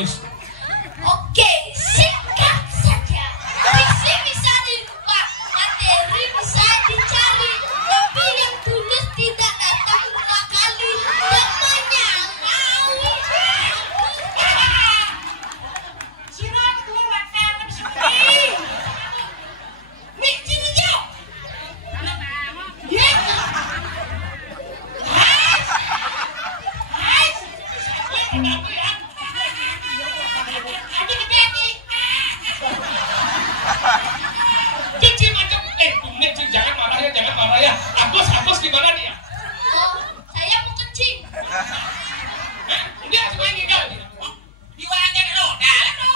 bagus. Oke, singkat saja. Visi bisa dibuka, materi bisa dicari, tapi yang tulus tidak datang dua kali dan menyalahi. Siapa dua matang seperti? Micin hijau. Ya. Cici macam Cici jangan marah ya. Agus gimana dia? Oh, saya mau kencing. Dia cuma ngigau. Diwajib lo, dalam lo.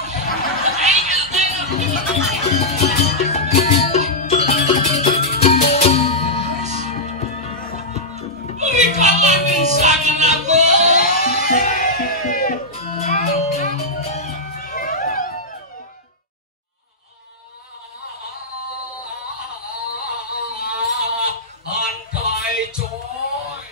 Mereka bisa mengaku. Antai coy.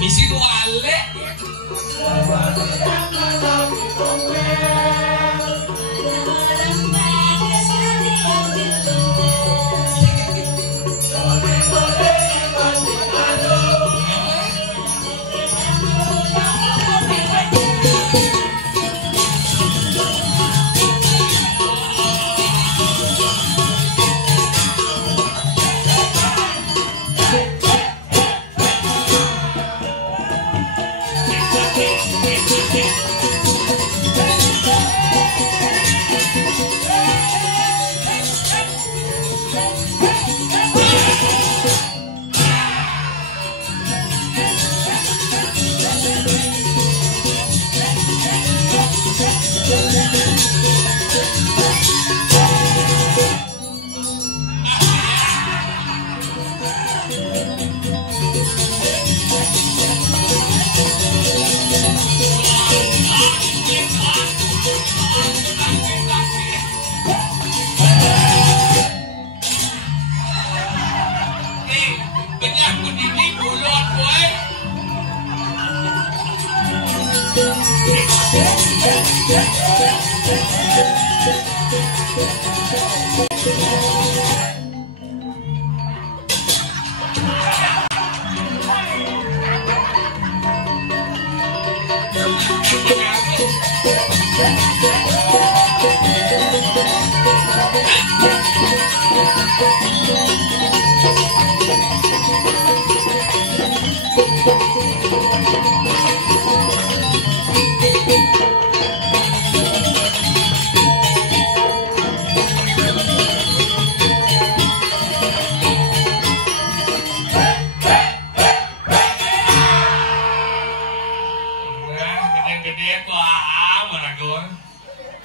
Misi wale.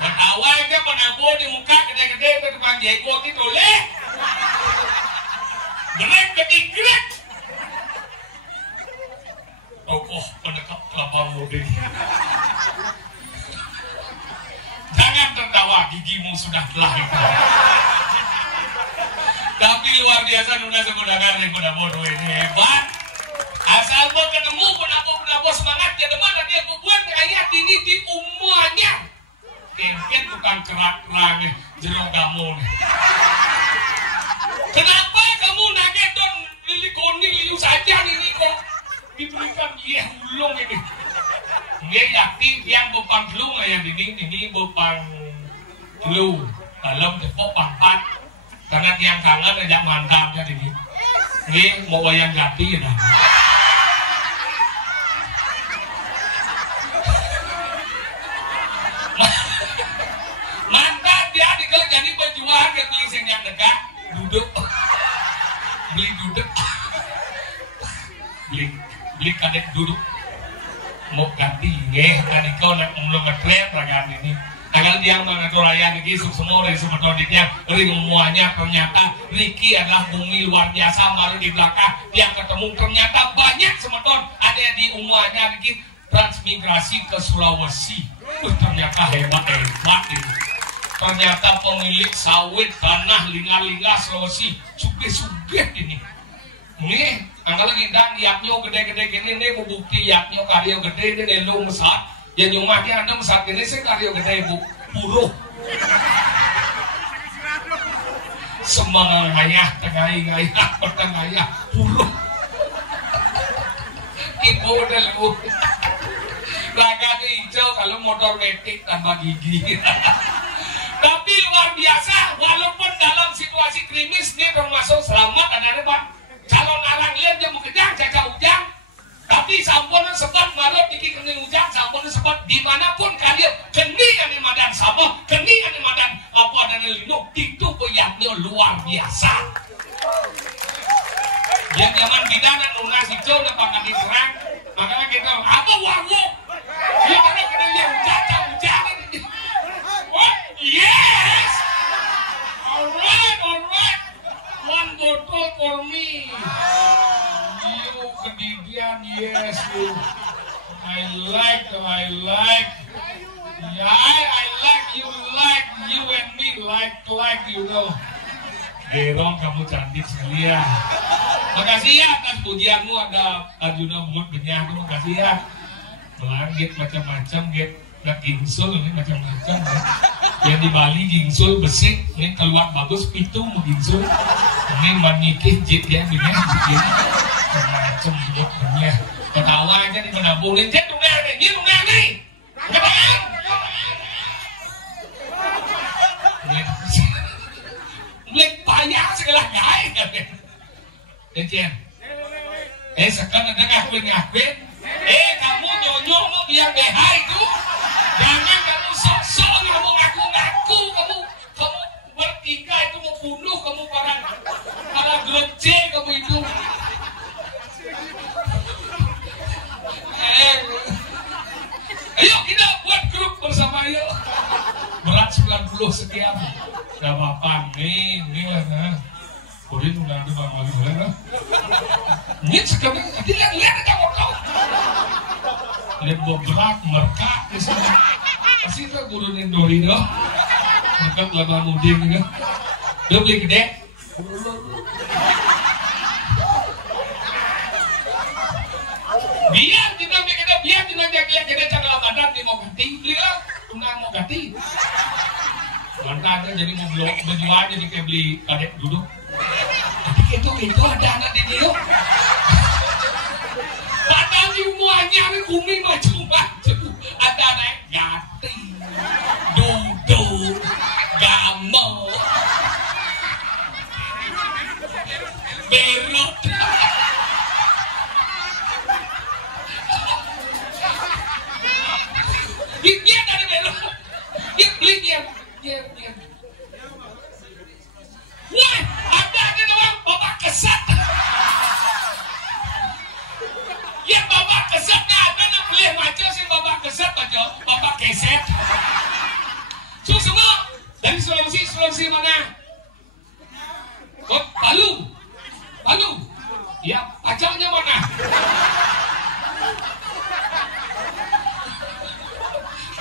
Awalnya penabo di muka gede-gede ke depan jenggot itu leh. Gerek ketinggian. Tokoh pendekat kelapa muda. Jangan tertawa, gigimu sudah lahir. Tapi luar biasa Nuna Semudagar nih penabo ini hebat. Asal mau ketemu penabo semangat dia demam dan dia buat ayat ini di umuannya. Kempen bukan kerak-kerang jeruk kamu. Kenapa kamu nagedon lilikoni liu saja ini kok diberikan ulung ini? Nggak yakin yang bopang lu yang ini bopang lu dalam tepok pangkat karena tiang kangen ajak mantapnya ini. Ini mau wayang jati dah. Mantap dia dikel jadi pejuang ke tulisan yang dekat duduk beli duduk beli kadek duduk mau ganti tadi kau nak belum ngetren ragaan ini kalau dia mengatur raya Niki semua dari semetodiknya dari semuanya ternyata Ricky adalah bumi luar biasa baru di belakang dia ketemu ternyata banyak semetod ada di umuannya Ricky transmigrasi ke Sulawesi ternyata hebat ini. Ternyata pemilik sawit tanah linga-linga Sulawesi sugih-sugih ini. Nih, kalau ngidang yaknyo gede-gede gini nih bukti yaknyo karyo gede ini lu mesat. Yang nyumah dia ada mesat gini sih karyo gede buruh. Semangat ayah tengah-ayah pertengah buruh. Ibu udah lu. Raga hijau kalau motor metik tanpa gigi. Tapi luar biasa, walaupun dalam situasi krimis dia termasuk selamat ada Pak calon arang lihat dia mau kejar caca ujang. Tapi sampun sebab marot diki kening ujang sampun sebab dimanapun kalian keni yang madan sama, keni yang madan apa dan lindung itu koyaknya luar biasa. Yang zaman bidana nunas hijau dan pangkat diserang, makanya kita apa wangu? Dia karena kena lihat caca ujang ini. Yes! Alright. One bottle for me. You kedidian, yes you. I like. Yeah, I like you and me like you know. Gerong kamu cantik sekali ya. Makasih ya atas pujianmu ada Arjuna Bumut Benyah itu makasih ya. Melangit macam-macam get. Nah, gingsul ini macam-macam ya. Yang di Bali gingsul besi ini keluar bagus itu mau gingsul ini menikih jit ya ini macam jitnya ketawa aja di menabung ini jit tunggal nih Lek payah segala gaya Jen sekarang ada ngakuin kamu nyonyok mau biar BH itu jangan kamu sok-sok kamu ngaku-ngaku kamu bertiga itu mau bunuh kamu para grup C kamu itu ayo kita buat grup bersama yuk berat 90 sekian gak apa-apa nih lah boleh nunggu bang wali boleh lah ini sekali lihat aja kau lihat berat merkak di sana pasti itu guru nindori dong merkak laba muding gitu dia beli gede biar kita jaga kita cakap badan dia mau ganti beliau tunang mau ganti mantan jadi mau berjual jadi kayak beli kadek duduk tapi itu ada anak di dia padahal semuanya umi macam-macam ada anak gati duduk gamel berut dia ada berut dia beli dia wah ada orang bapak kesat ya bapak kesatnya ada yang beli macam si bapak kesat bapak keset semua dari Sulawesi mana? Oh, Palu. Ya, pacarnya mana?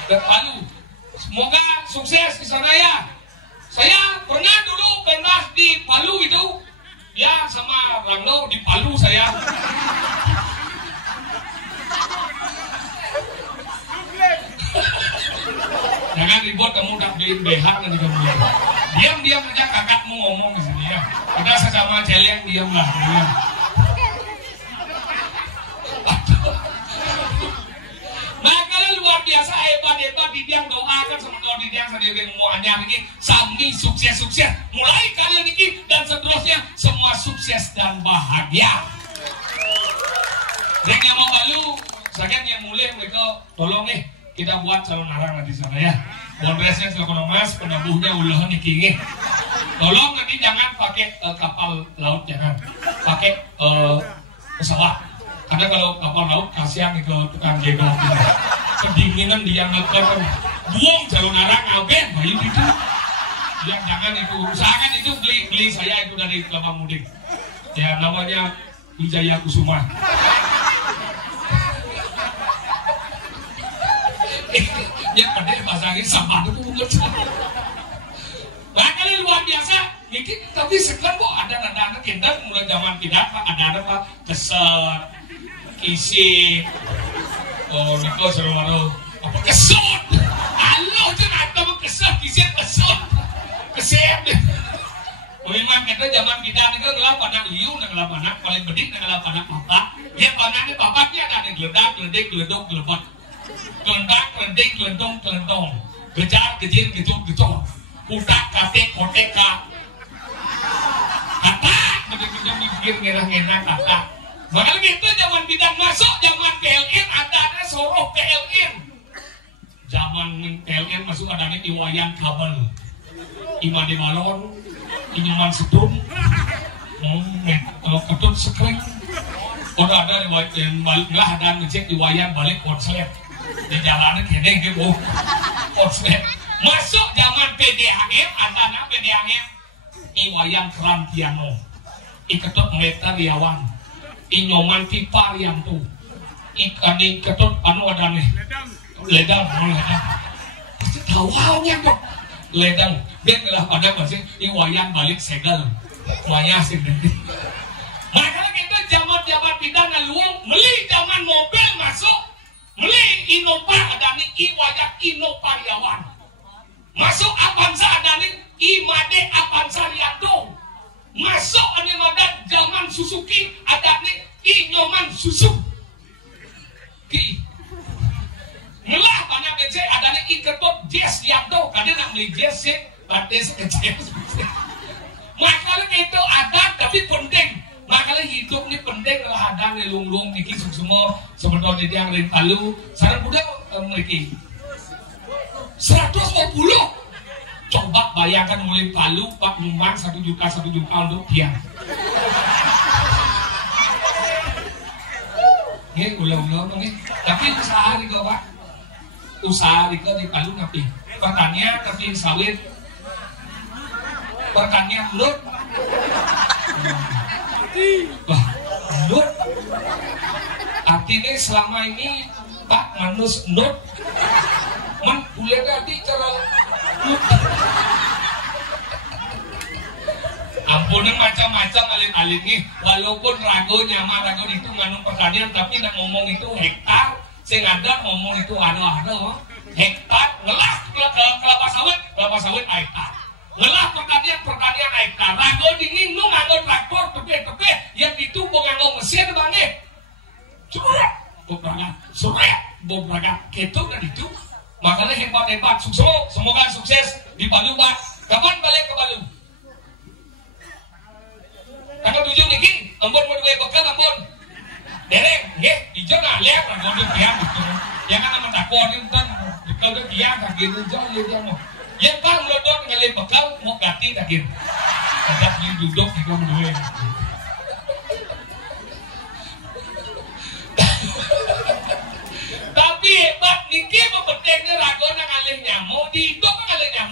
Dan Palu. Semoga sukses di sana ya. Saya pernah di Palu itu. Ya, sama Rangno di Palu saya. Jangan ribut, kamu udah beliin BH nanti kamu. Diam aja kakakmu ngomong di sini ya. Udah sesama celeng diam lah. Diam. Nah kalian luar biasa hebat didiang doakan sama kalau didiang sendiri semuanya ini sami sukses mulai kalian ini dan seterusnya semua sukses dan bahagia. Dan yang mau Palu, sekian yang mulai mereka tolong nih kita buat calon narang nanti sana ya. Bondresnya silakan mas, penabuhnya ulahan ikingi. Tolong nanti jangan pakai kapal laut, jangan pakai pesawat. Karena kalau kapal laut kasihan ke tukang jegol gitu. Kedinginan dia ngeker buang calon narang ngaben bayi itu. Ya jangan itu, usahakan itu beli saya itu dari Kelapa Mudik. Ya namanya Wijaya Kusuma. Ya pada bahasa ini sama itu ngerti. Nah kali luar biasa, mungkin tapi sekarang kok ada anak-anak kita mulai zaman tidak ada apa keset, kisi, niko seru apa kesot, Allah itu ada apa keset, kisi kesot, keset. Memang kita zaman kita ni kan ngelap anak liu, ngelap anak paling bedik, ngelap anak papa. Dia anaknya papanya ada yang geledak, geledok, gelebot. Kelendak, kelending, kelentong, gejar, gejir, gejor, kutak, katek, koteka, kata, bener-bener mikir ngerah-ngerah kata. Makanya gitu zaman bidang masuk, zaman PLN ada soroh PLN. Zaman PLN masuk adanya iwayan kabel, ima di balon, inyuman sedum, kalau ketut sekring, udah ada yang balik lah ada ngecek iwayan balik konslet. Di jalannya gede gitu masuk zaman PDAM ada PDAM iwayan Krantiano iketut meter Riawan inyoman Tipar yang tuh ikan iketut anu ada nih ledang tawalnya tuh ledang dia ngelah pada masih iwayan balik segel maya sih makanya itu zaman bidana luang beli zaman mobil masuk beli Innova ada nih iwayak Innopariawan masuk Avanza ada nih Imade Avanza Riado masuk ane modal zaman Suzuki ada nih Inyoman Suzuki ngelah banyak DC ada nih Iketot Jazz Riado kadang nak beli Jazz sih batis Jazz makanya itu ada tapi penting. Makanya hidup ini penting lah ada nih lung niki semua sebetulnya dia yang Palu sekarang udah memiliki 150 coba bayangkan mulai Palu Pak nyumbang 1 juta untuk dia ini ulang nih tapi usaha nih Pak usaha nih di Palu tapi pertanian tapi sawit pertanian lut wah, Nur artinya selama ini Pak manus Nur man boleh tadi cara Nur ampunan macam-macam alin-alin nih walaupun rago itu nganu pertanian tapi nak ngomong itu hektar sing ada ngomong itu ada hektar ngelah kelapa sawit hektar ngelah pertanian hektar rago dingin lu nganggo traktor tepe yang itu mau nganggo mesin banget surat bobraga gitu dan itu makanya hebat semoga sukses di Palu Pak kapan balik ke Palu tanggal 7 niki ampun mau duwe bekal ampun dereng nggih ijo nah lihat rago dia gitu ya kan sama takon itu bekal dia kayak gitu dia mau yang kan melodok ngalih bekal mau ganti lagi ada yang duduk di kamu dulu tapi hebat niki mempertengnya rago ngalih nyamuk di itu ngalih nyamuk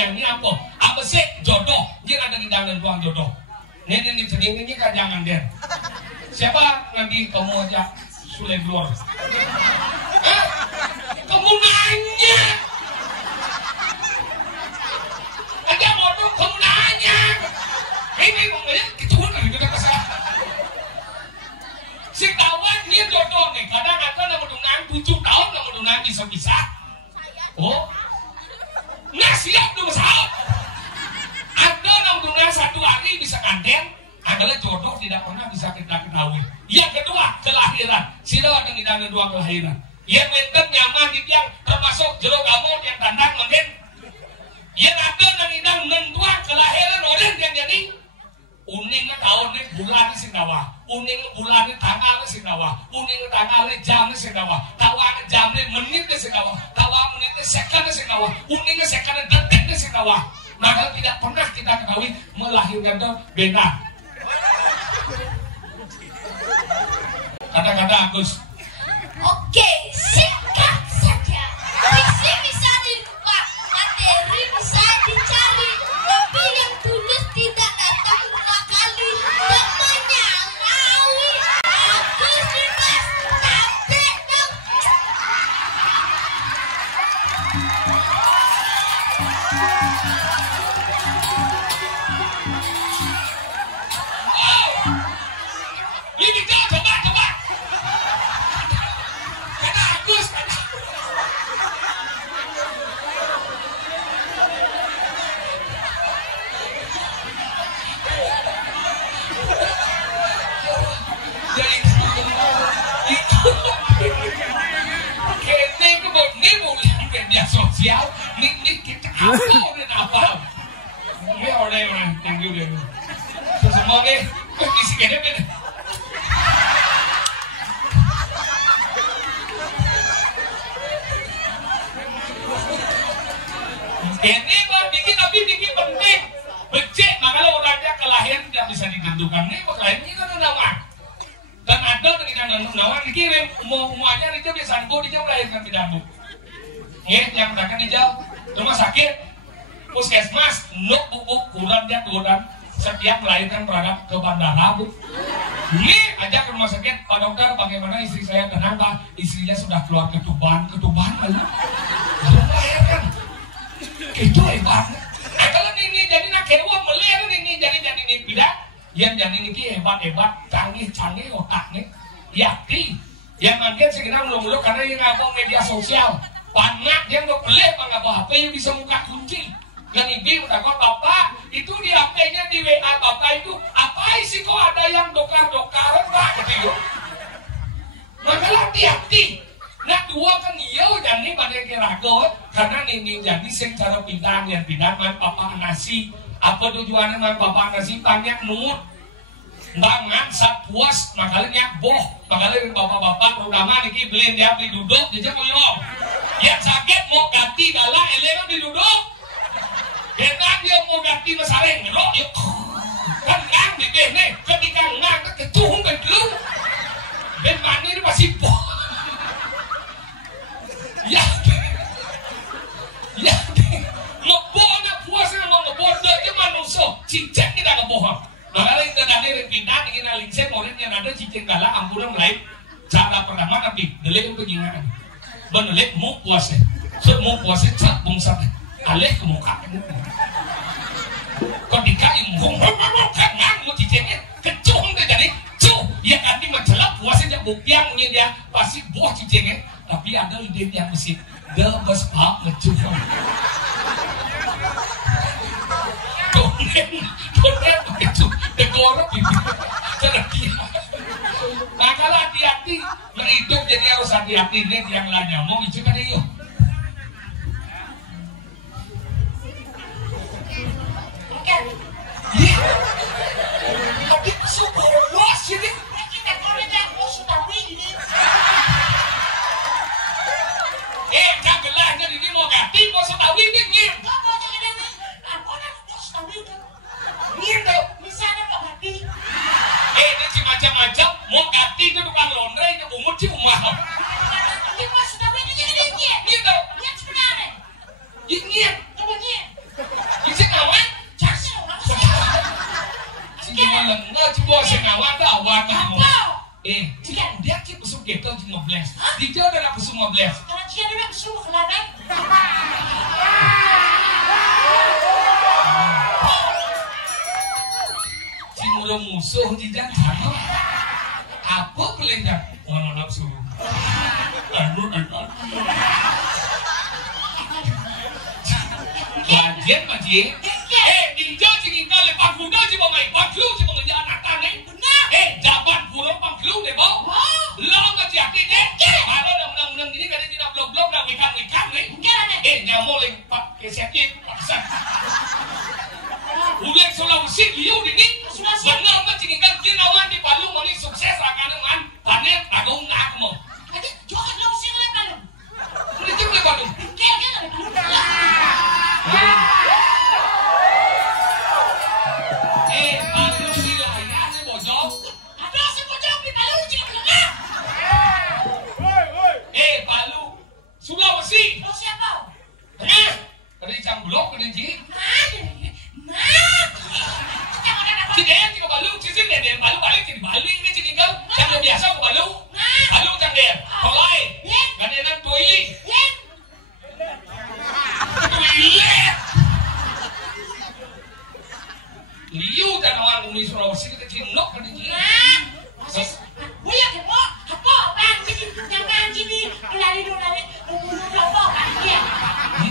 nyanyi apa? Apa sih jodoh? Dia ada di dalam ruang jodoh. Ini seding ini kan jangan deh. Siapa nanti kamu aja Sule keluar? Kamu nanya? Ada bodoh kamu nanya? Ini ngomongnya kecuali dari kita kesal. Si kawan dia jodoh nih. Kadang-kadang nama dungan 7 tahun nama dungan bisa-bisa. Oh, nggak siap tuh masalah. Ada nama dungan 1 hari bisa kanten. Adalah jodoh tidak pernah bisa kita ketahui. Yang kedua, kelahiran. Sila ada di dalam 2 kelahiran. Yang wenten nyaman di tiang termasuk jero kamu yang tandang mungkin. Yang ada di dalam mentua kelahiran orang yang jadi uningnya tahunnya bulan Sindawa, uning bulan tanggal Sindawa, uning tanggal jam Sindawa, tawa jamnya menit Sindawa, tawa menitnya second Sindawa, uningnya second detik Sindawa. Maka tidak pernah kita ketahui melahirkan itu beda. Kata-kata Agus. Oke, singkat saja. Visi bisa dibuka, materi bisa dicari, tapi yang tulus tidak datang 2 kali. Namanya Ngawi, Agus Dimas, sampai dong. Ini coba. Kata Agus. Jadi kene kebut ni mulai media sosial ni kita apa? Ini orang thank you deh. Semua ni isi kene. Ini mah dikit tapi dikit penting. Becek makanya orangnya kelahiran tidak bisa ditentukan. Ini kelahiran ini kan nama. Dan ada dengan nama dikirim semuanya dia bisa anggo dia melahirkan pidato. Yang mereka dijauh rumah sakit, puskesmas, nuk bubuk kurang dia turun setiap melahirkan berangkat ke bandara bu. Ini ajak ke rumah sakit, Pak Dokter bagaimana istri saya tenang Pak? Istrinya sudah keluar ketuban lalu melahirkan. Itu hebat. Nah, kalau ini jadi nak kewa melihara ini jadi ini tidak. Yang jadi ini hebat, canggih otak nih. Yakti. Yang mungkin segera mulu karena yang ngabong media sosial. Panak dia mau pelih ngabong HP yang bisa buka kunci. Dan ibu udah kok bapak itu di HP-nya di WA bapak itu apa sih kok ada yang dokar-dokaran pak gitu yuk. Maka hati-hati. Nah 2 kan iya jadi pada kiragot karena ini jadi sing cara pindah yang pindah man papa nasi apa tujuannya man papa nasi banyak nut bangan sak puas makanya boh makanya bapak-bapak terutama niki beli duduk dia koyong yang sakit mau ganti galak elero di duduk enak dia mau ganti masareng ngerok yuk kan ngang dikeh nih ketika ngang kecuhung kan dulu dan mana ini masih boh ya ngeboh na puasa na ngeboh dia manusia cincin kita ngeboh makanya kita dari pindah ingin alingsek orang yang ada cincin galak ampunan lain cara pertama tapi delik untuk jingan benelik mau puasa cat bungsat alih ke muka kau dikai kan ngang mau cincinnya kecuh ke jadi cuh ya kan di mencelap puasa dia buktiang dia pasti boh cincinnya tapi ada ide yang mesti debes pak ngecuh donen ngecuh degorok itu terdiam. Nah kalau hati-hati nah hidup jadi harus hati-hati nih yang lainnya mau itu kan iyo tapi super luas ini kita korea mau sudah wini kagelahnya ini mau ganti mau setawi ini ngir ngir tuh misalnya mau ganti ini si macam-macam mau ganti ke tukang laundry itu umur si umah ini mau setawi ini ngir lenga coba sengawan dah awak kamu. Apa? Jika dia cik besuk kita cuma belas. Dia dah besuk 15. Kalau dia dah besuk kelana. Cimuro musuh di jantan. Apa kelihatan? Orang nafsu. Bajian bajian. Dia cingin kali pakuda cuma main paklu cuma ngejar anak tanah. Benar. Jabat burung paklu deh bau. Lalu bajian deh. Kalau undang-undang ini kan tidak blok-blok dah wikan-wikan nih. Nyamuk lagi pak kesehatan paksa. Ulang Sulawesi liu ini. Benar mah cingin kan kinawan di Palu mani sukses akan dengan panen agung nak mau. Jadi jangan lo sih oleh Palu. Ini cuma Palu. Kira-kira oleh Palu. Palu wilayah ni bojong. Ada si bojong di Palu jadi pelengah. Palu Sulawesi. Lo siapa? Dari Cangblok ke Ji. Cik ke Palu, cik dia Palu balik jadi Bali ini cik kau. Jangan biasa ke Palu. Palu jangan dia. Tolai. Kan dia nak toilet. Toilet. Liu dan orang Uni Sulawesi kita cinok kan Ji. Boleh ke mo? Apa? Bang jadi yang bang jadi lari apa kan dia?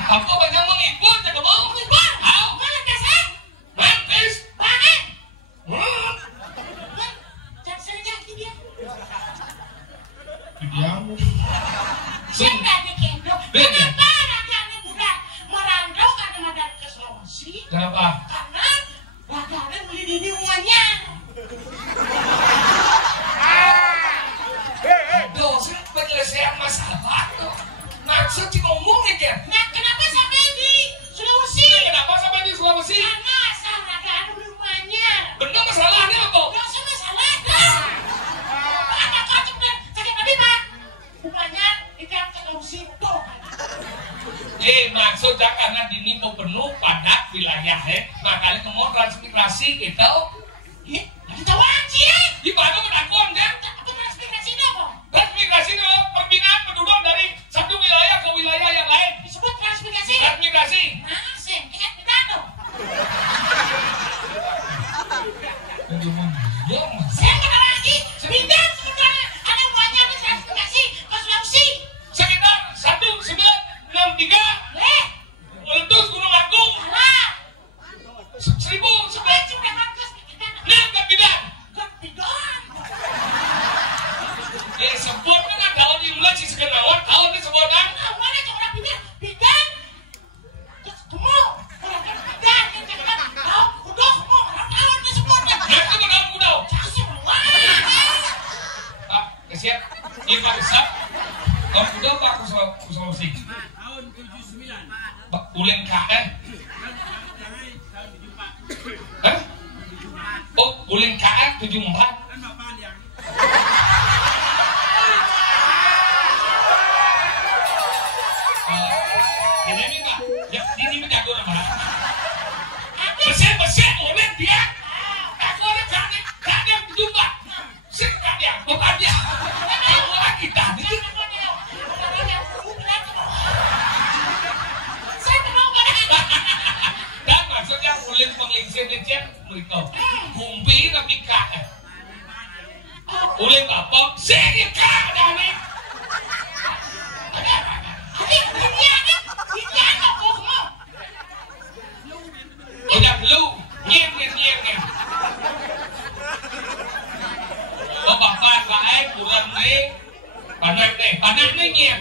Apa banyak mengikut tak mau? Bang, mana kasar? Mampis. Bang. Jangan saja dia. Diam. Siapa dikendo? Kenapa raganya budak merandau karena madar ke Sulawesi? Kenapa? Karena raganya beli di rumahnya. Dosa penyelesaian masalah tuh. Maksud cik ngomongin kan? Nah, kenapa sampai di Sulawesi? Kenapa sampai di Sulawesi? Karena asal raganya beli rumahnya. Benar masalahnya apa? Dosa masalah dah. Anak kacip dan sakit tadi pak. Rumahnya ikan ke Sulawesi tuh. Maksudnya karena dini penuh padat wilayah makanya kemau transmigrasi gitu. Kita wajib. Di mana menakon kan? Transmigrasi apa? Transmigrasi itu perpindahan penduduk dari satu wilayah ke wilayah yang lain. Disebut transmigrasi. Transmigrasi. Asing, ingat kita tuh. Saya kena lagi. Pindah sebenarnya ada banyak transmigrasi ke Sulawesi. Sekitar 1963. Meletus Gunung Agung. Salah. 1900. Nah, kepidan. Sebut kan tahun imlek si sekenawan tahun ini sebutan. Mana cuma pindah. Temu. Pindah. Tahu udah mau tahun ini sebutnya. Nah, itu tahun kuda. Kasih mana? Pak, siap. Ini Pak Besar. Tahun kuda Pak Sulawesi. Tahun 79. Pak Ulen KN. Hah? Oh, Ulen KN 74. Kan Bapak yang Ini Pak. Ya, ini menjago nama. Bersih oleh dia. Aku orang kadang berjumpa. Kadang, bukan dia. Kamu lagi tadi. Dan maksudnya Ulen penglingsir di cek mereka. Kumpi tapi KN. Ulen bapak. Saya KN nih. Udah lu nyem. Oh bapak baik kurang nih. Panak nih nyem.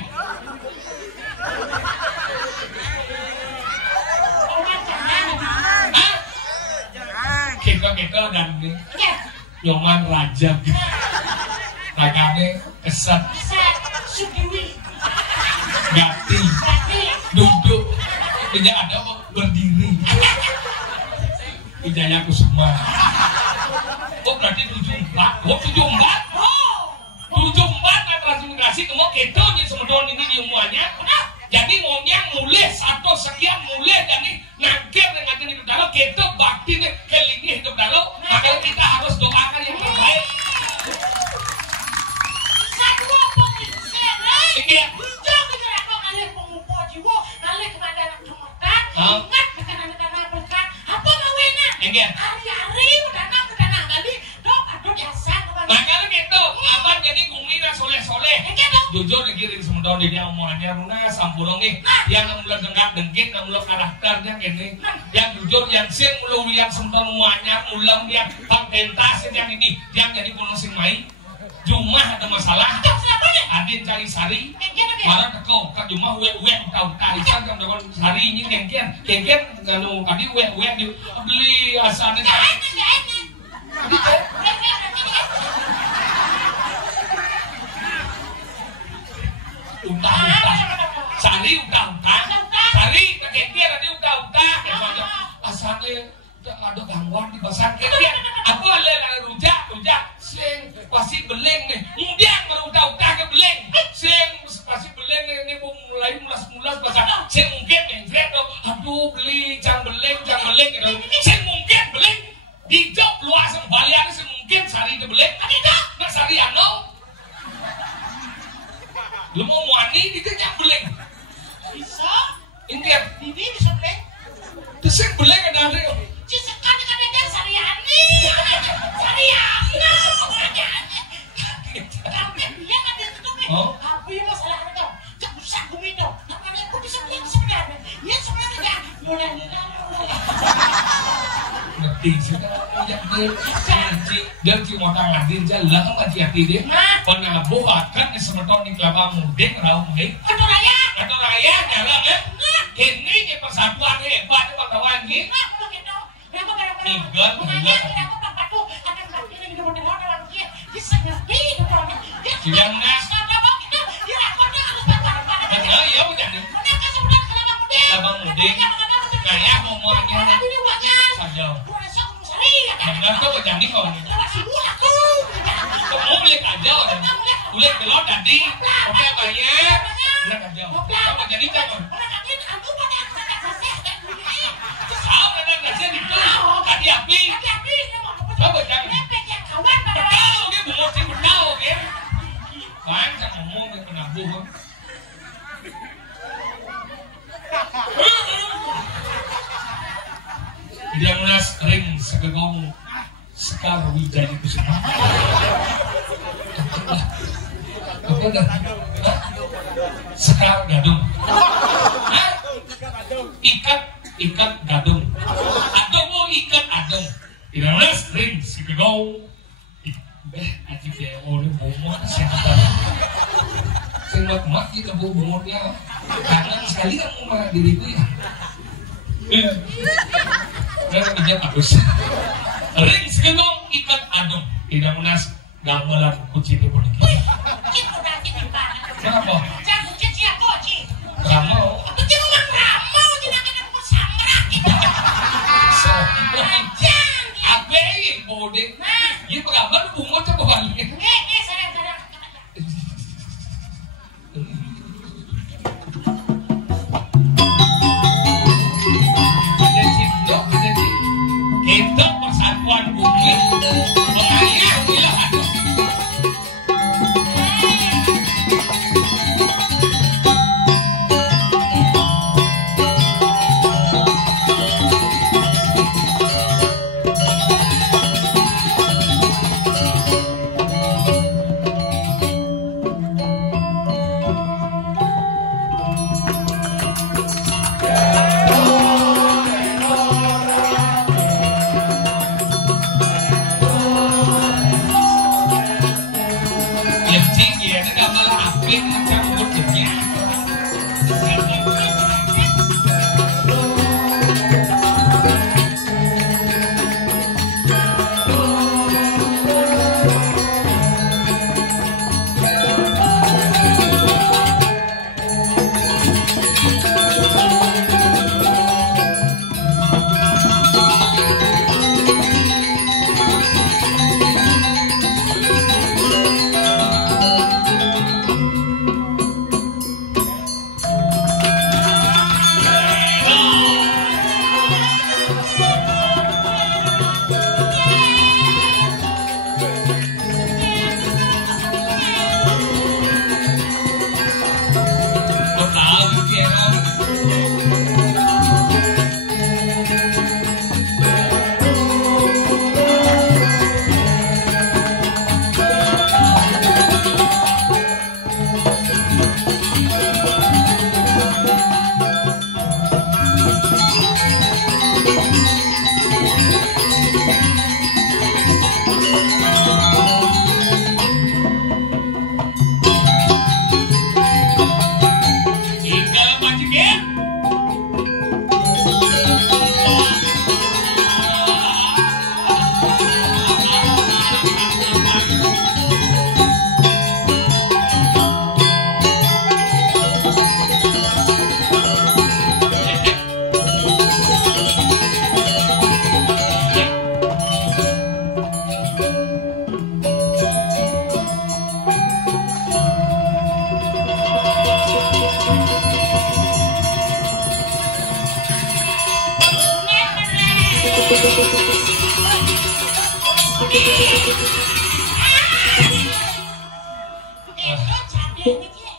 Hah? Kita dan nih nyoman raja. Ragane kesat. Gati. Duduk. Tidak ada kok berdiri. Wijaya Kusuma. Oh berarti 74. Oh 74. 74 kan transmigrasi kemo keto nih semedon ini di semuanya. Jadi maunya mulai satu sekian mulai jadi nangkir dengan ini hidup dalam keto bakti nih kelingi hidup dalam. Makanya kita harus sari udah nang kali dok aduh biasa makanya gitu apa jadi gumina soleh-soleh jujur dikirim semedon di dia omongannya lunas sampulongi yang mulai dengar dengking yang mulai karakternya gini yang jujur yang sing mulai yang semedon muanya ulang dia pentas yang ini yang jadi konosing main Jumah ada masalah adin cari sari malah teko ke Jumah uwe tahu tarisan yang dapat sari ini kengken nganu kadi uwe di beli asalnya utang sari utang sari kengken tadi utang asalnya ada gangguan di pasar kengken aku ada rujak sing pasti beleng nih kemudian kalau udah ke beleng sing pasti beleng nih mulai mulas pasar sing mungkin yang aduh beli jangan beleng gitu sing mungkin beleng di job luas balian sing mungkin sari di beleng nak sari ano lu mau muani itu yang beleng bisa ini bibi bisa beleng terus sing beleng ada cisekan kadang sariani oh apa yang masalah itu tak usah gumito namanya aku bisa beli sebenarnya ya sebenarnya mulai ngerti sudah dia cuma tangan jalan lagi hati dia pernah buat kan semeton di kelapa mudeng raung nih atau raya jalan ya ini persatuan hebat kawan ini Abang muding kayak ngomongnya saja. Benar tuh berjanji kau nih. Kamu boleh aja orang. Boleh belok tadi. Oke banyak. Boleh aja. Kamu jadi jangan. Tahu kan nasi itu tadi api. Kamu jangan. Tahu dia belum sih tahu kan. Banyak ngomong dia kena buh. Yang nas ring segegong sekar wijaya kusuma. Apa dah? Sekar gadung. Ikat gadung. Atau mau ikat adung. Yang nas ring segegong. Aji dia orang bomot siapa? Saya mak kita bomotnya. Karena sekali kan mau diriku ya. Karena kerja bagus. Ring segegong ikat adung. Tidak munas gamelan kucing di politik. Kenapa? Jangan kecil koci. Ramau. Betul memang ramau tidak kena bersamrak. So, apa ini bode? Ini pengabar bunga coba balik. Sadar. Kita persatuan bumi mengayah bila ada.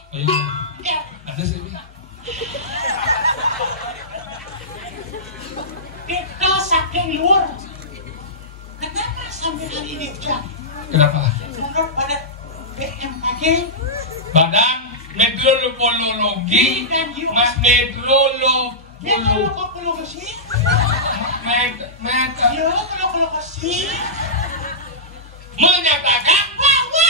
Ayo, ada sih. Kita saking luar. Kenapa sampai hari ini hujan? Kenapa? Menurut pada BMKG, Badan Meteorologi, meteorologi, menyatakan bahwa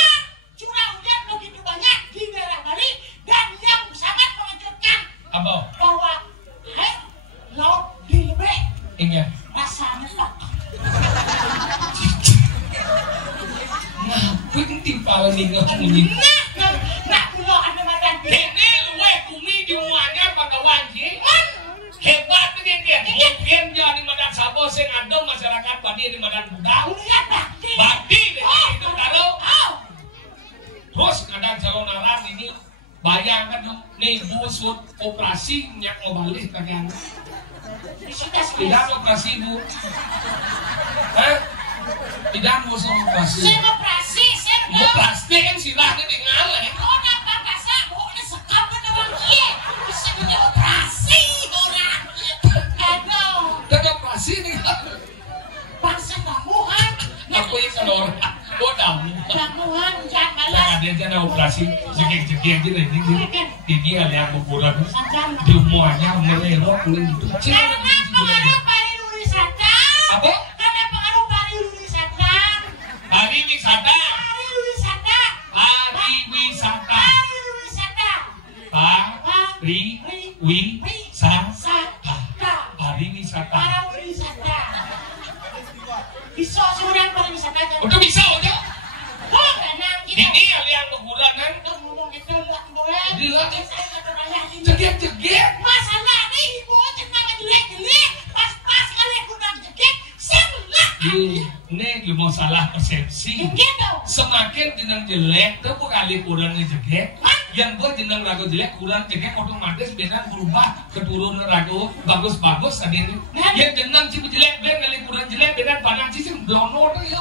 curah hujan begitu banyak di daerah Bali dan yang sangat mengejutkan apa? bahwa air laut di Lebek Ingat. rasanya tak. Nah, penting paling bunyi. Nah, pulau ada badan Ini luwe kumi di muanya Pagawan sih. Hebat ini dia. Mungkin jadi madan sabo sing adem masyarakat Badi di madan budal. lihat bakti. Badi deh itu taruh. Oh, Terus kadang calon arang ini bayangkan dong, nih busut operasi nyak mau balik kalian. Tidak operasi bu. Hah? Tidak busut operasi. saya operasi, saya Mau plastik kan silahnya tinggal ya. oh, dapat kasar, boleh sekam ke orang kia. Bisa punya operasi orang. Aduh, Dan operasi nih. bangsa kamuhan. Aku ini kalau orang bodoh. Kamuhan, jangan malas. Jangan dia jangan operasi jegek-jegek aja deh ini hal yang ukuran Sanjang. di semuanya melelok kulit itu. Karena pengaruh pariwisata. Apa? Karena pengaruh pariwisata. Pariwisata. Pariwisata. Pariwisata. Pariwisata. Pariwisata. Pariwisata. Pariwisata. Bisa seorang pariwisata aja. Udah bisa aja. Oh, renang kita. Ini hal yang ukuran kan. Kita ngomong itu lah boleh. Gila. Saya kata raya ini. Jegek-jegek. Masalah nih ibu tenang jelek-jelek. Pas-pas kali aku udah jegek. Selah. Ini cuma salah persepsi. Gitu. Semakin jenang jelek, itu kali kurang jegek. Yang gue jenang ragu jelek, kurang jegek otomatis benar berubah keturunan ragu bagus-bagus tadi ini. Yang jenang cipu jelek, benar kali kurang jelek, benar badan sih blono tuh ya.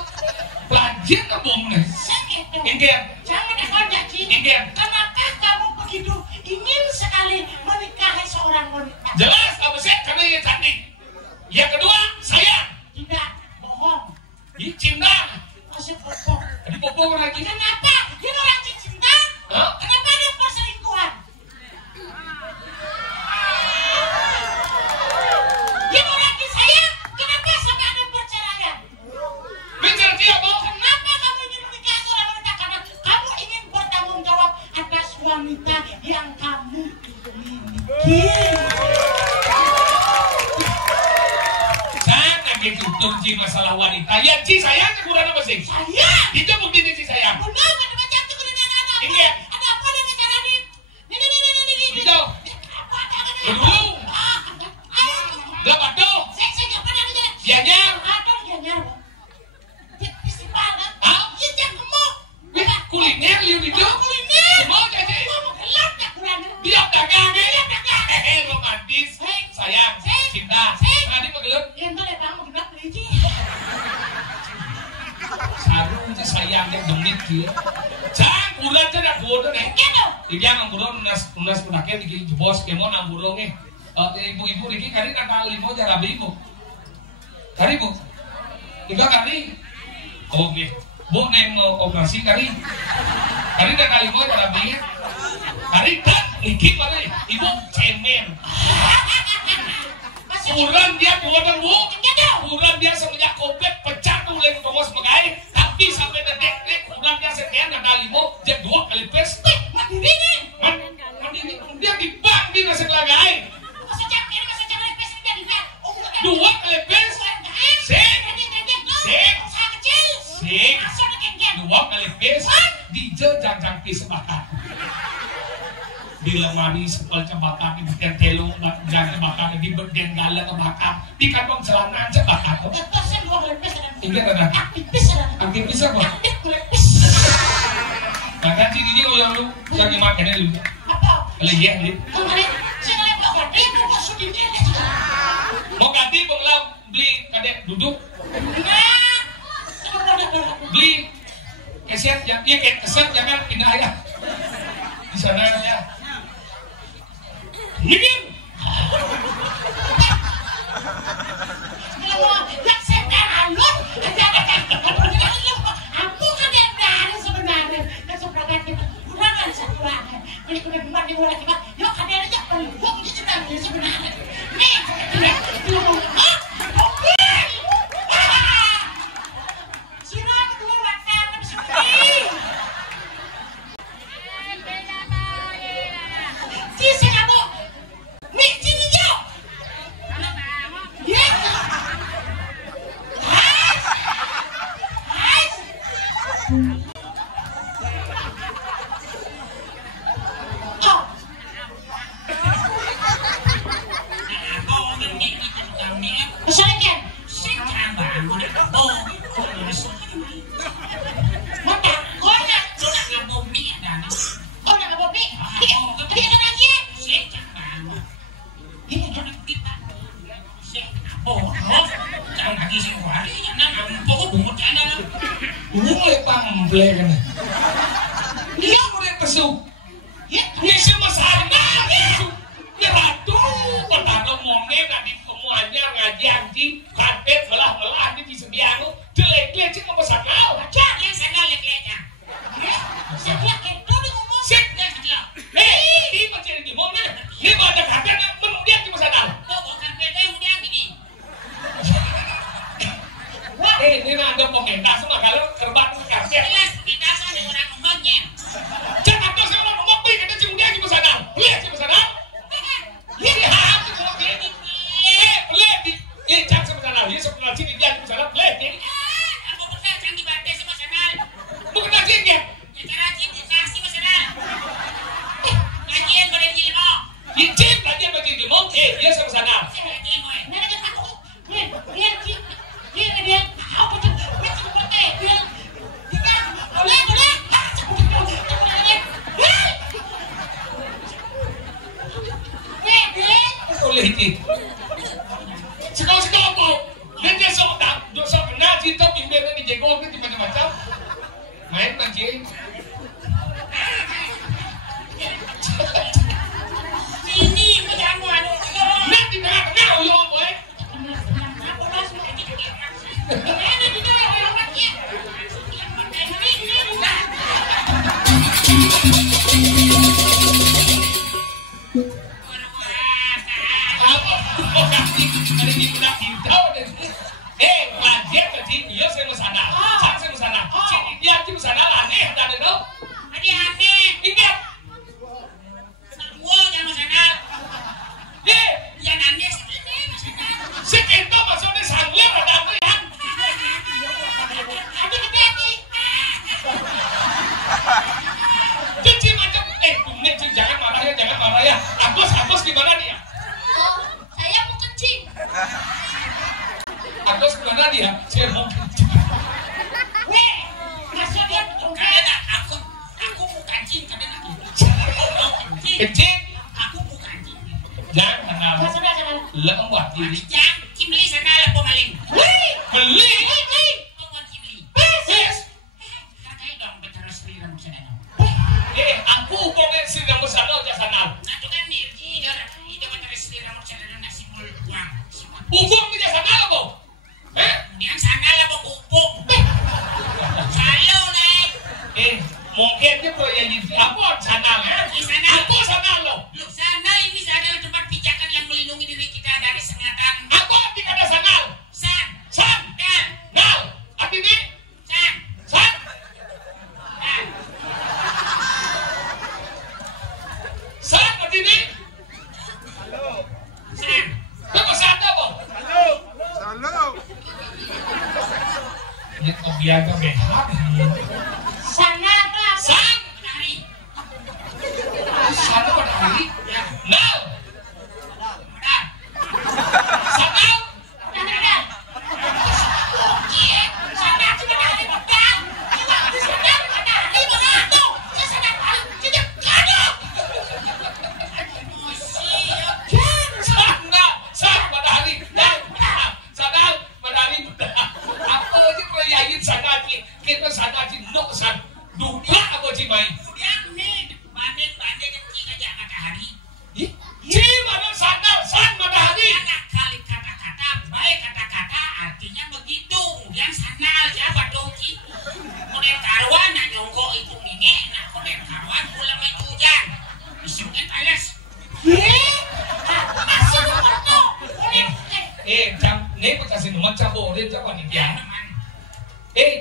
Pelajar ngebom nih. Segitu. Ingat, Jangan ekor Ci. ingat. Kenapa kamu begitu ingin sekali menikahi seorang wanita? Jelas, apa sih? Karena ia cantik. Yang kedua, sayang. Tidak, bohong. Ih, cinta. Masih bohong. Di popok lagi. Kenapa? Dia orang cinta? Hah? Kenapa dia perselingkuhan? Dia orang disayang? Kenapa sama ada perceraian? Bicara dia, Bo. Kenapa kamu ingin menikahi seorang wanita? Karena kamu ingin bertanggung jawab atas wanita yang kamu miliki. Jangan gitu tunci masalah wanita. Ya, Ci sayang kurang apa sih? Saya Itu begini Ci sayang. benar kan macam itu kuliah anak. Ini ya. Ada apa dengan cara ini? Ini. Itu. Dulu. Dapat tuh. Saya nggak pernah dengar. Dianya. Ada dianya. Festival kan? Hah? Iya jangan gemuk. Wih, kuliner liu itu. Kuliner. Semua jadi. Mau gelap tak kurang? Dia dagang. Dia dagang. Romantis. Sayang. Cinta. Nanti pegelut. Yang tuh datang mau gelap beli. Sarung itu sayangnya demit dia. Jangan kurang aja nak bodoh nih. Gitu. Dia nang burung unas penaknya di bos kemo nang burungnya. Ibu-ibu ini kali kata limo jara ibu. Kali bu. Tiga kali. Oke. Bu neng mau operasi kali. Kali kata limo jara ibu. Kali tak iki pada ibu cemen. Kurang dia bodoh bu. Kurang dia semenjak komplit pecah tuh lagi bos megai. Tapi sampai detik kurang dia sekian kata limo jadi 2 kali pes. Mandiri nih. Dia di bank di nasi lagai. Masa jangan pes dia di bank. 2 kali pes. Sing. 2 kali pes. Di jajang pes bakar. Di lemari sepel cebakar, di beken telo jangan cebakar, di beken gala kebakar, di kantong celana cebakar. Ingat ada. Aktivis apa? Maka sih ini lu lagi makannya dulu. Kalau iya nih. Mau ganti pengelam beli kadek duduk. yang dia kayak keset jangan pindah ya di sana ya. Mungkin kalau yang sekarang lu aku kan yang dari sebenarnya dan sebenarnya kurang ada satu lagi beli kue buat di bola kita yuk kalian aja peluk gitu kan sebenarnya nih sudah kedua waktu seperti sisi kamu micin hijau ya kan dia udah kesuk ya semua sana ya ratu pertama momen nanti semuanya ngaji anjing karpet belah ini bisa biang jelek-jelek cik apa sakal yang sana lek-leknya setiap itu di ngomong setiap ini macam ini momen ini ada karpet kemudian cuma sakal karpetnya kemudian gini ini ada pemerintah sama kalau terbang karpet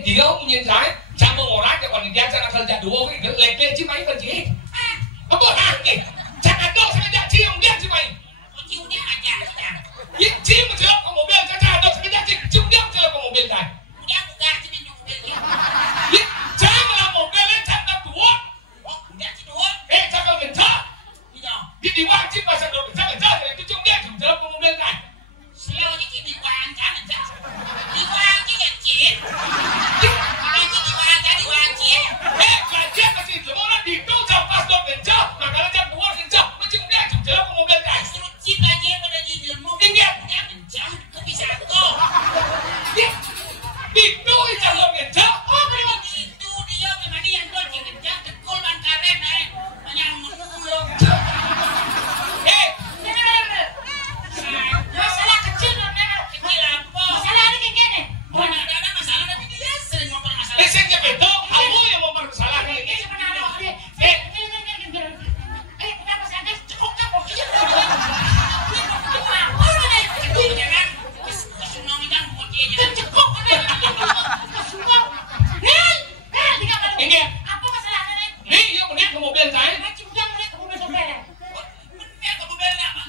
chị không nhìn thấy cha mong ngồi lái cho còn gia cha là cha đủ cái lệ lệ chứ mấy con chị nó có hàng kì cha ăn đâu sẽ ra chi không biết chứ mày chiêu đéo mà chả chả chi mà chưa có một bên cha đâu sẽ ra chi chiêu đéo chưa có một bên này đéo một ga chứ bên dùng bên kia cha mà làm một bên lên cha đập đũa đéo chỉ đũa ê cha con mình cha bây giờ đi qua chứ mà sao được cha mình cha thì cái chiêu đéo chưa có một bên này Leo chứ chị đi qua ăn chả là chả đi qua chứ là chuyện đi qua chả đi qua ăn chuyện ê là chết mà chị lỗ nó đi đâu chào pastor mình cha mà cái cha đũa thì cha nó chiêu đéo chưa có một bên này chip là gì mà là gì đường mua kinh nghiệm đéo mình chả không biết sao cô đi đâu thì cha lo mình cha ô cái đi tu đi vô mà đi ăn đôi chỉ mình chả cái cô ăn cà rét này mà nhang một người luôn ê masalah kecil namanya kecil apa masalah ada kayak gini mana ada masalah tapi dia sering ngomong masalah ese que me toca kamu yang mau bersalah kali ini sebenarnya kenapa saya cukup kamu apa masalahnya nih iya melihat ke mobil saya macam dia melihat kamu besok beres Melihat kamu bela apa?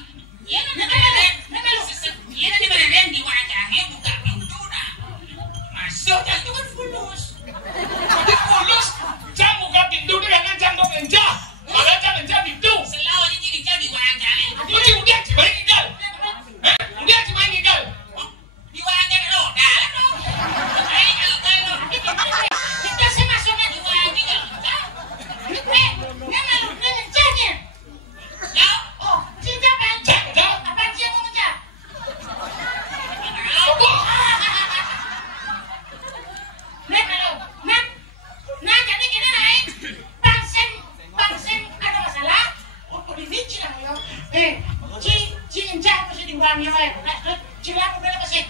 iya nanti beres di wajahnya buka pintu dah masuk dan itu kan fulus di fulus jam buka pintu dengan jam dong enja malah jam enja pintu selalu aja jadi jauh di wajahnya macam udah cuma tinggal udah cuma tinggal di wajah lo dah kita saya masuknya di wajah oh cinta kan apa dia mau ngejak nah jadi gini naik bangsen ada masalah untuk dibikin ya cinta mesti diulangi ya cinta aku bela masih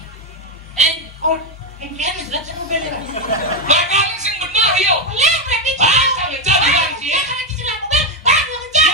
oh ini sudah saya bela makanya sing benar yo boleh berarti bahasa enja di lagi ya kalau cinta aku bela baru ngejak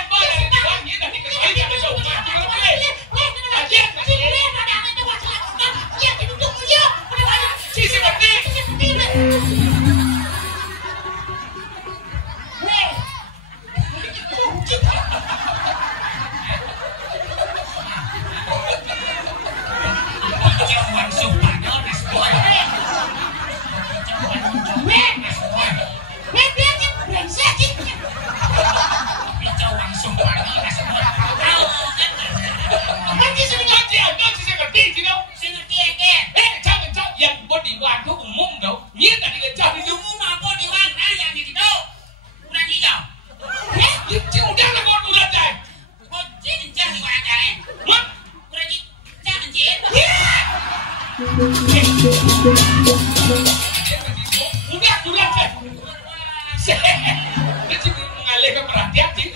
dia cuma mengalihkan perhatian sih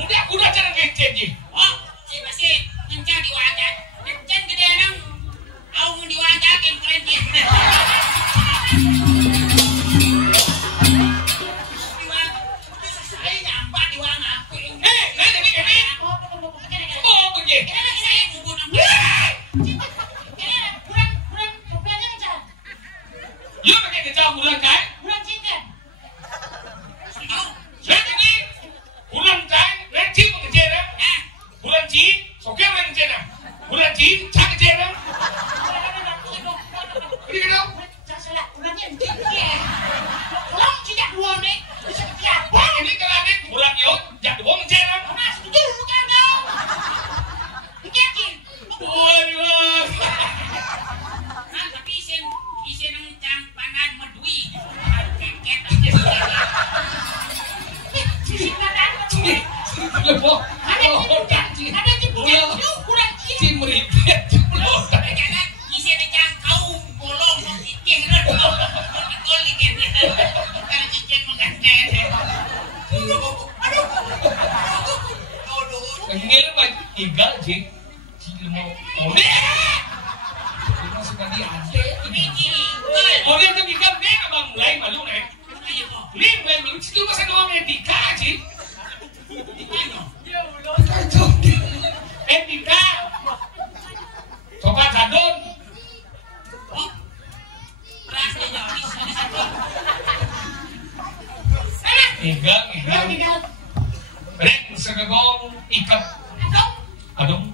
udah aku udah cara ngecek sih oh si masih ngejak di wajah ngecek gede nang mau di wajah kan keren dia saya nyampak di wajah aku ini oh begini saya bubur yuk pakai ngejauh bulan kan bulan cinta Lihat ini bulan kai nanti mengejar bulan ci sokir mengejar bulan ci cak kejar ini dong salah bulannya dia kalau tidak dua nih seperti apa ini kalau ini bulan yo jatuh bom mengejar mas itu bukan dong diketin waduh nah tapi isen yang panan medui keket sisi panan lebok ada cipukan kurang cimrit jangan isen yang kau bolong mau cicing betul dikit kalau cicing mengantet ini lebih tiga sih mau oleh masih tadi ada ini oleh itu tiga nih abang mulai malu nih nih malu itu masih doang etika sih etika coba jadon berasnya jadi Igang. Rek segegong ikat. Adong.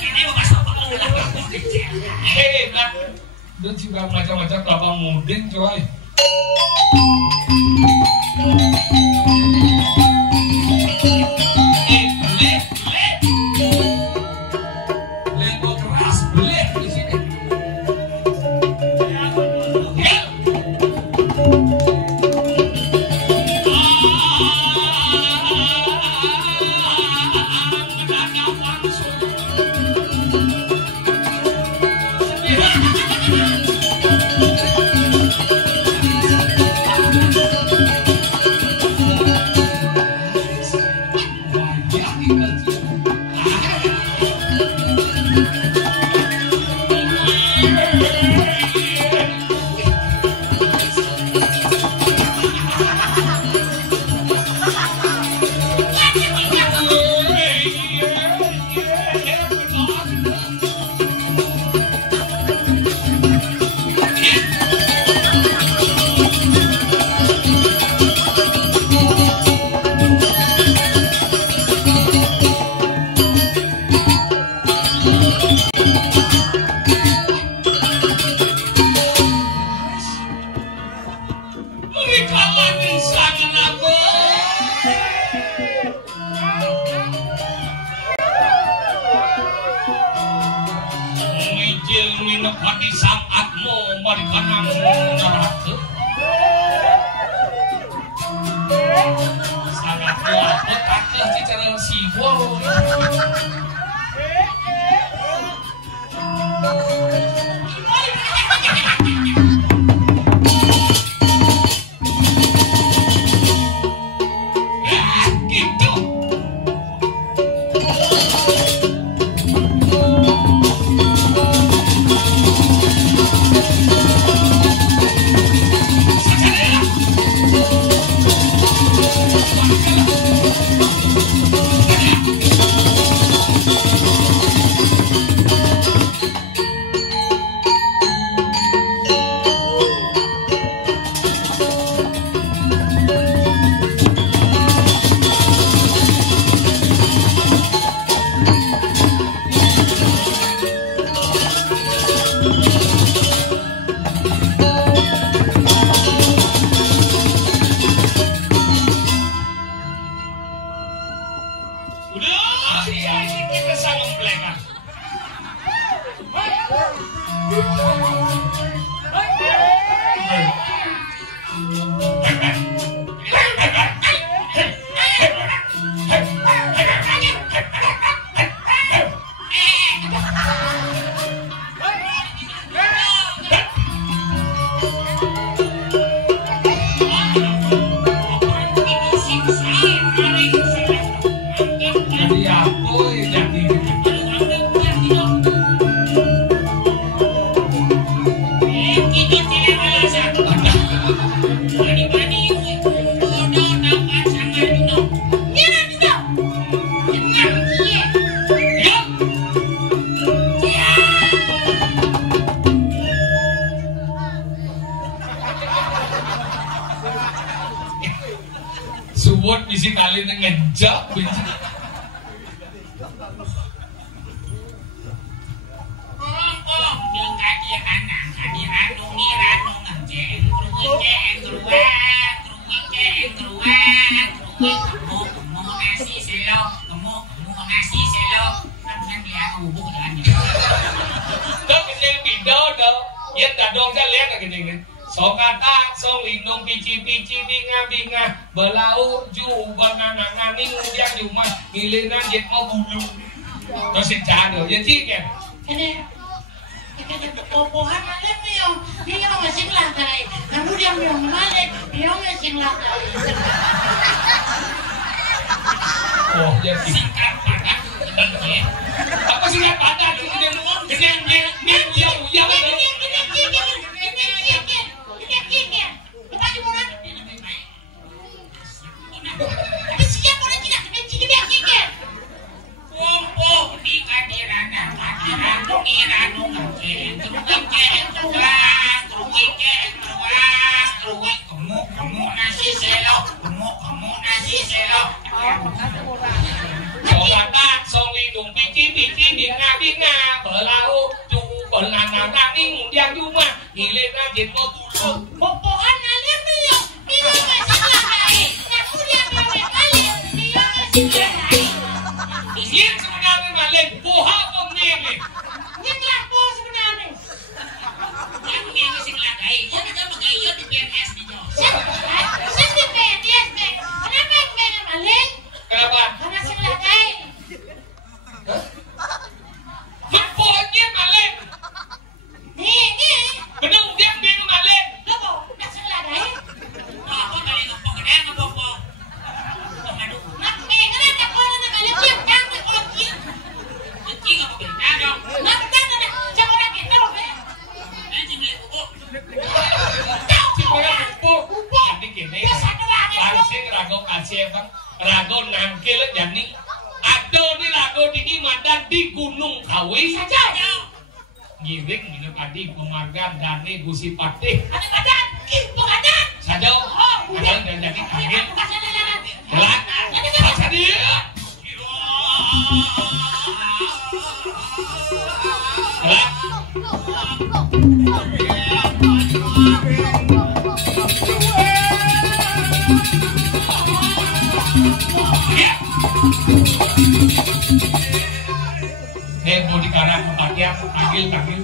Ini masuk pengulang. Enak. Dan juga macam-macam kelapa mudin coy. Lego keras belet di sini. Suwon bisi kali ngejak bisi. Song kata, song lindung pici-pici binga-binga belaur ju banana ning yang cuma ngilinan jet mau bulu. Terus si cado ya cik kan. Kene popohan ale mio masing lakai. Namun dia mio male, mio masing lakai. Oh, ya Singkat padat. apa singkat padat? Kumpul Somata song lidung pici binga belau belanana ning yang cuma hilena jet mo tulo Popoan alir niyo. Niyo masih lagi. Kemudian mewe kali. Niyo masih lagi. ingin sebenarnya maleng buha pemilih Yang lapo sebenarnya. Yang ini sing lagay. Yan na magay yun di PNS ninyo. Saan di PNS, Beng? Kenapa yang Beng maling? kenapa Karena sing lagay. Magponya maleng Nih. benung dia maleng Lobo, nasa lagay? Ako galing ang pagkakaya ng popo. Pamado. Nakpengan na ako na nagalit yung dang na konti. Ang king ako Bernardo. Nakatanga na siya ko lang ito, Beng. Ang tingin ko. si orang upo jadi gini Terus satu lagi, Bu. langsung rago kasih bang rago nangkil jadi ada di rago di mandan di Gunung Kawi Saja. ngiring ini tadi Gumargan Dani Gusi Patih Ada badan, gitu badan. saja kadang dan jadi kaget jelas masa dia jelas ya mau dikarang kepatian panggil